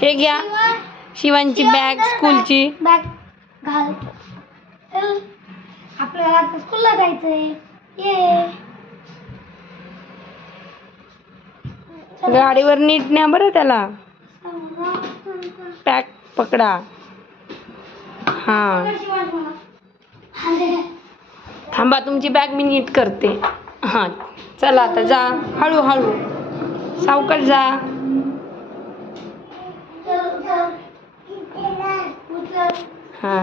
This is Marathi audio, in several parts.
हे घ्या शिवांची बॅग स्कूलची बॅग घाल. आपल्याला आता स्कूलला जायचंय. ये गाडीवर नीट न्या बरं त्याला. पॅक पकडा. हा थांबा तुमची बॅग मी नीट करते. हा चला आता जा हळूहळू सावकाश जा. हा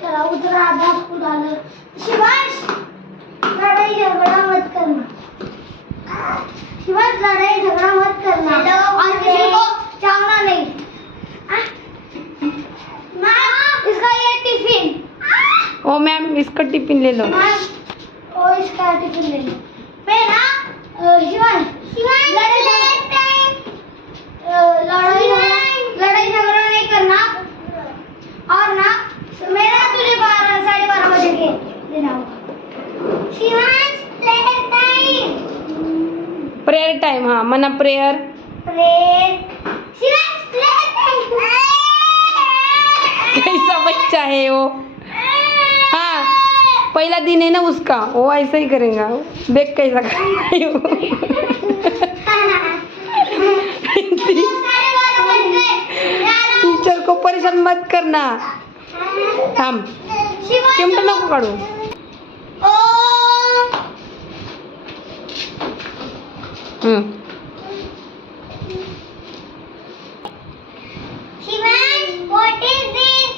चला उतरा. आधा स्कूल आलं. शिवांश लढाई झगड़ा मत करना. शिवांश लड़ाई झगड़ा मत करना और किसी को चावना नहीं. इसका ये टिफिन. ओ मैम इसका टिफिन ले लो. ओ इसका टिफिन ले लो. मैं ना शिवांश लड़ाई झगड़ा नहीं करना और ना मेरा तुझे 12:30 बजे के देना होगा. Shivansh prayer time. हाँ मना प्रेयर. Shivansh prayer time. कैसा बच्चा है वो. हाँ पहला दिन है ना उसका वो ऐसा ही करेगा. देख कैसा टीचर को परेशान मत करना. थांब चिमटा नको काढू. Shivansh, what is this?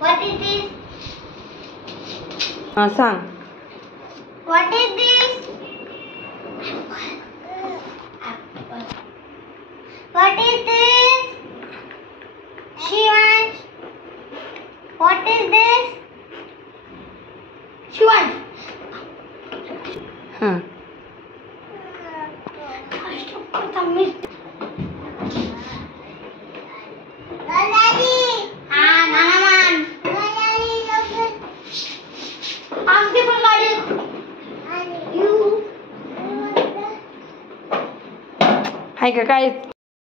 What is this? हाँ सांग. What is this? What is this? Shivansh, what is this? Shivansh. हाँ हाय का काय